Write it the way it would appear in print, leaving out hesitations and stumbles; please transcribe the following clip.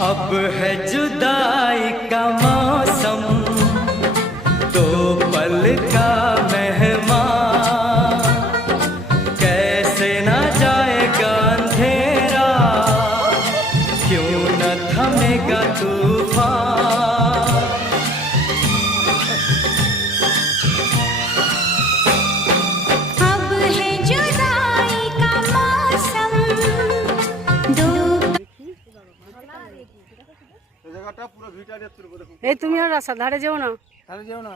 अब है जुदाई का मौसम, दो पल का मेहमान, कैसे ना जाएगा अंधेरा, क्यों न थमेगा तूफान। अब है जुदाई का मौसम, दो জায়গাটা পুরো ভিটা দিয়ে তুলবো। দেখুন এই তুমি আর রাস্তা ধারে যেও না। তাহলে যেও না।